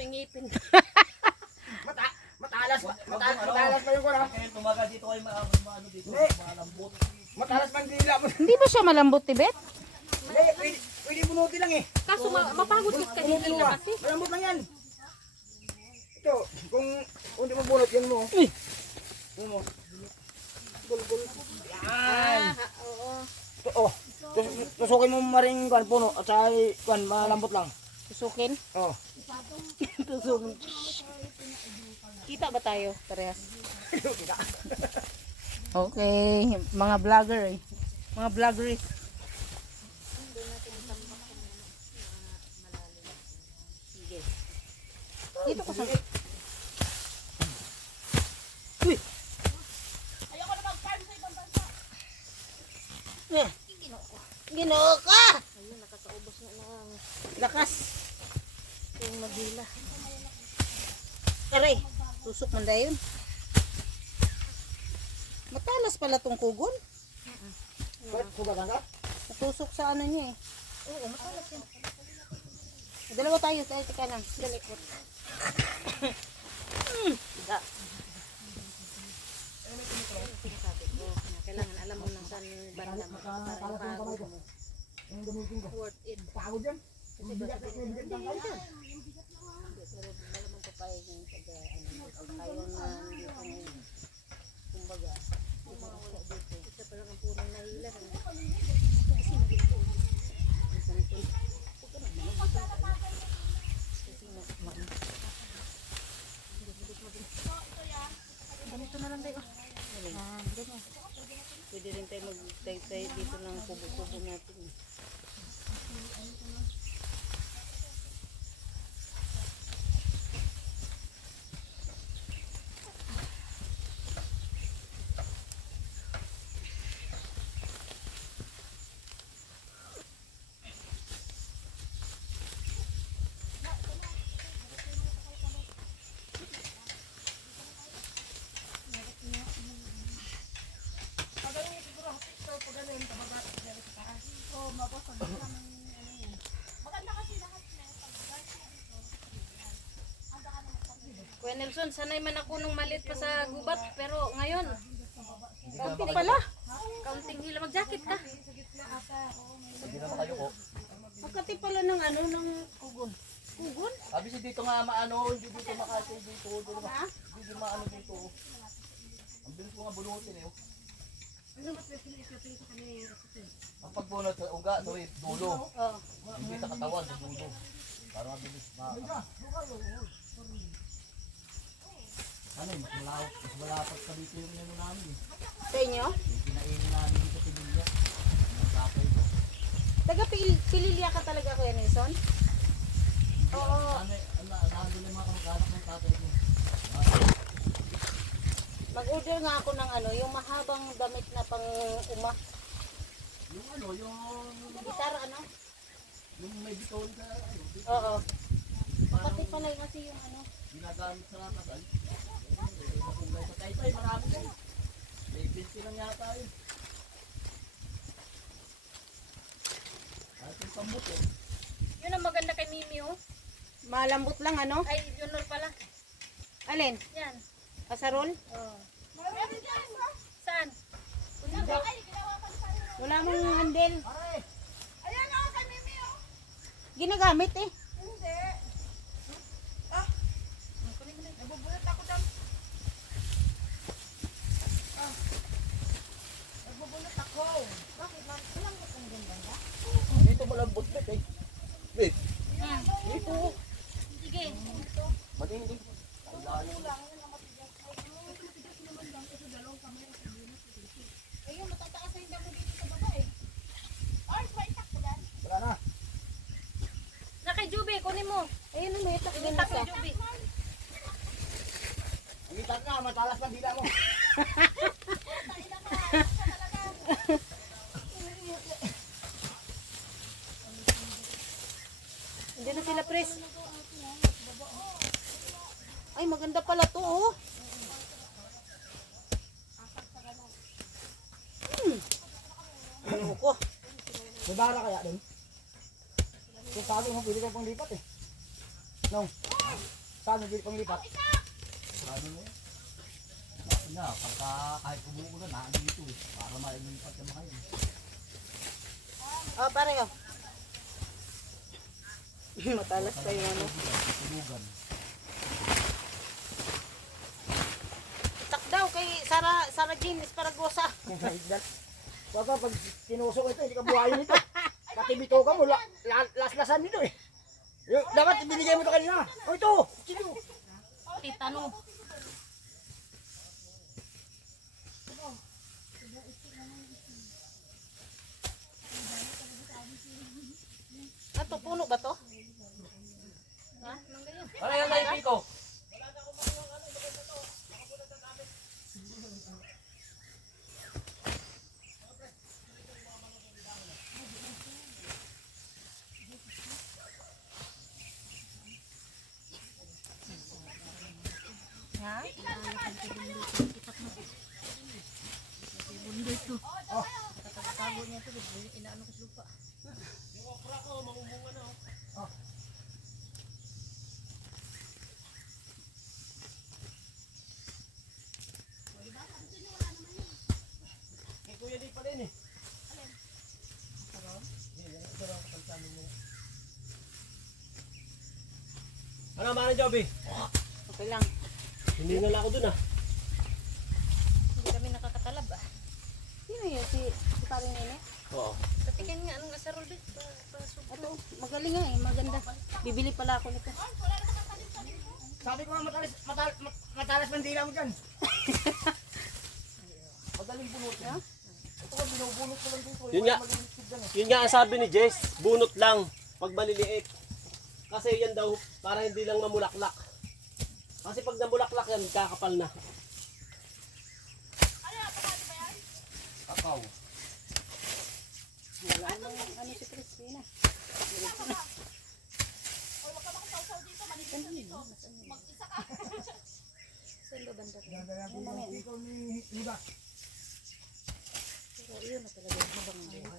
Pingipin. Matalas pa yung kuna. Kaya tumaga dito kayo maano dito, malambot. Matalas pa yung dila mo. Hindi ba siya malambot, Tibet? Hindi, pwede bunutin lang eh. Kaso mapagod ka hindi Bunutin mo na ah. kasi. Malambot lang yan. Ito, kung hindi mo bunot, yan mo. Yan mo. Gul. Yan. Oo. Ito, oh. Tusukin mo maring kuan puno at saka kuan malambot lang. Tusukin? Oh. Tusukin. Kita ba tayo parehas? Okay, mga vlogger eh. Mga vloggers. Dito ko sa... Uy! Ayoko na mag-farm sa ibang bansa. Ginoo ka! Ayun, nakakaubos na ng Lakas! yung magila. Aray! Tusok man dayon. Matalas pala tong kugon. Kubagan ka? Natusok sa ano niya eh. Oo, matalas yan. Dalawa tayo, teka lang. Dalikot. Diba? Sabi ko, kailangan alam mo lang saan banda mo. Para pagod mo. Yung gamitin ko. Worth it. Pagod yan. Kasi ba sabi ko, hindi, pero malamang papayag yung pag tayo na dito ngayon. Kumbaga, isa pa lang ang punong nahila. Kasi maging ganito na lang tayo. Pwede rin tayo mag-tay dito ng kubo-kubo natin. Kuya Nelson, sanay man ako nung malit pa sa gubat, pero ngayon, kaunting pala. Kaunting hila. Mag-jacket ka. Hindi naman kayo ko. Makati pala ng ano, ng kugon. Kugon? Sabi si dito nga maano, hindi dito makasay dito. Hindi maano dito. Ang bilis ko nga bunutin eh. Ang pagbunot sa uga, sorry, dulo. Oo. Hindi sa katawan, sa dulo. Para mabilis ma... Ano, mas malapot pa dito yung ano namin eh. Sa inyo? Yung kinainin namin dito sa Bilya. Ang tapay ko. Pililya ka talaga, Kuya Nelson? Oo. Nandun yung mga kamag-anak ng tatay ko. Mag-order nga ako ng ano, yung mahabang damit na pang uma. Yung ano, yung... Gitar ano? Yung may biton sa ano. Oo. Parang Pati pala kasi yung ano. ginagamit sa kasal. Makulay sa taytay, marami din. May 20 lang yata yun. At yung sambot eh. Yun ang maganda kay Mimi, oh. Malambot lang ano? Ay, yun lang pala. Alin? Yan. Kasarol? Oo. Saan? Wala mong handle. Ayan, oh, kay Mimi, oh. Ginagamit eh. Hindi. Ah. Nabubulot ako dyan. Ah. Nabubulot ako. Bakit? Malambot ang ganda ba? Dito malambot na eh. Wait. Dito. Sige. Madingin. Ang lalim. Ayun, matataas ang damo dito sa baba eh. Ay, maitak ko dyan. Wala na. Na kay Juby, kunin mo. Ayun ang may itak din Itak nasa. kay Juby. Ang itak nga, matalas na dila mo. Hindi na sila press. Ay, maganda pala to oh. Ano ko? May bala kaya doon? Kung sabi mo, pwede ka pang lipat eh. No. Saan nabili pang lipat? Ano na yan? Na, pagka kahit kumuko na, naan dito eh. Para mailipat ka makain. Oh, pare oh. Matalas kayo ano. Tulugan. Tak daw kay Sara Jean Esparagosa. Baka pag tinusok ito, hindi ka buhayin ito. Pati bito ka mo, laslasan nito eh. Dapat ibinigay mo ito kanina. O ito, sino? Titano. Ato puno ba to? Ha? Nang ganyan. Ano yan na Pico? Ha? Bundo ito. Oh. Tago niya ito. Inaano ko sa lupa. Kay Kuya di pa rin eh. Ano mana Joby? Okay lang. Hindi na lang ako dun ah. Hindi kami nakakatalab ah. Sino yun? Si paring nene? Oo. Patikin nga anong asarol din. Ito, magaling nga eh. Maganda. Bibili pala ako nito. Sabi ko nga matalas mandila mo dyan. Madaling bunot Ha? Ito ko, binubunot ko lang dito. Yun nga. Yun nga ang sabi ni Jess, bunot lang pag maliliit. Kasi yan daw para hindi lang mamulaklak. Kasi pag namulaklak yan, kakapal na. Kakao. Wala nang ano si Christina. Saan ba banda ko? Ikaw ni Liba. Pero yun na talaga yung habang buhay.